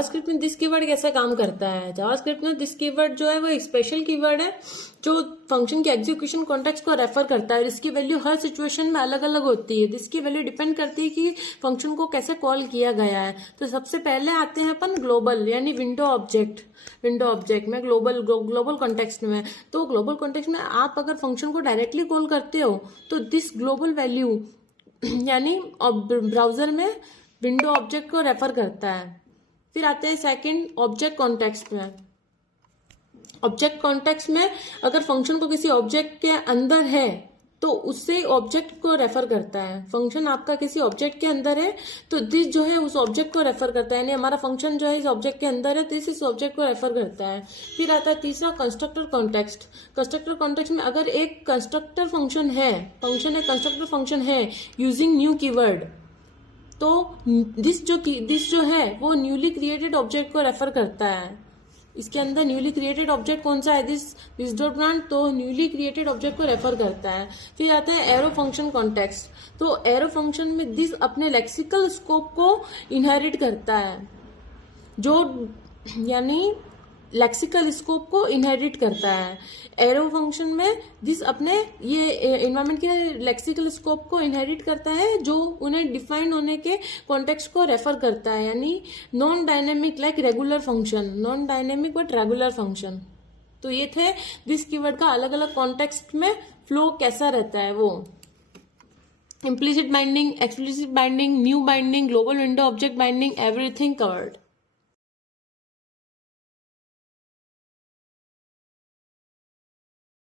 JavaScript में this keyword कैसे काम करता है? जावास्क्रिप्ट में दिस कीवर्ड जो है वो एक स्पेशल कीवर्ड है जो फंक्शन के एग्जीक्यूशन कॉन्टेक्स्ट को रेफर करता है। इसकी वैल्यू हर सिचुएशन में अलग अलग होती है। दिसकी वैल्यू डिपेंड करती है कि फंक्शन को कैसे कॉल किया गया है। तो सबसे पहले आते हैं अपन ग्लोबल यानी विंडो ऑब्जेक्ट में ग्लोबल कॉन्टेक्स्ट में। तो ग्लोबल कॉन्टेक्स्ट में आप अगर फंक्शन को डायरेक्टली कॉल करते हो तो दिस ग्लोबल वैल्यू यानी ब्राउजर में विंडो ऑब्जेक्ट को रेफर करता है। फिर आते हैं सेकंड ऑब्जेक्ट कॉन्टेक्स्ट में। ऑब्जेक्ट कॉन्टेक्स्ट में अगर फंक्शन को किसी ऑब्जेक्ट के अंदर है तो उससे ऑब्जेक्ट को रेफर करता है। फंक्शन आपका किसी ऑब्जेक्ट के अंदर है तो दिस जो है उस ऑब्जेक्ट को रेफर करता है, यानी हमारा फंक्शन जो है इस ऑब्जेक्ट के अंदर है तो इस ऑब्जेक्ट को रेफर करता है। फिर आता है तीसरा कंस्ट्रक्टर कॉन्टेक्स्ट। कंस्ट्रक्टर कॉन्टेक्स्ट में अगर एक कंस्ट्रक्टर फंक्शन है कंस्ट्रक्टर फंक्शन है यूजिंग न्यू कीवर्ड, तो दिस जो है वो न्यूली क्रिएटेड ऑब्जेक्ट को रेफर करता है। इसके अंदर न्यूली क्रिएटेड ऑब्जेक्ट कौन सा है? दिस डॉट ब्रांड, तो न्यूली क्रिएटेड ऑब्जेक्ट को रेफर करता है। फिर आता है एरो फंक्शन कॉन्टेक्स्ट। तो एरो फंक्शन में दिस अपने लेक्सिकल स्कोप को इनहेरिट करता है, जो यानी लेक्सिकल स्कोप को इनहेरिट करता है। एरो फंक्शन में दिस अपने ये एनवायरमेंट के लेक्सिकल स्कोप को इनहेरिट करता है, जो उन्हें डिफाइन होने के कॉन्टेक्स्ट को रेफर करता है, यानी non dynamic like regular function, non dynamic but regular function. तो ये थे दिस कीवर्ड का अलग अलग कॉन्टेक्स्ट में फ्लो कैसा रहता है वो। Implicit binding, explicit binding, new binding, global window object binding, everything covered.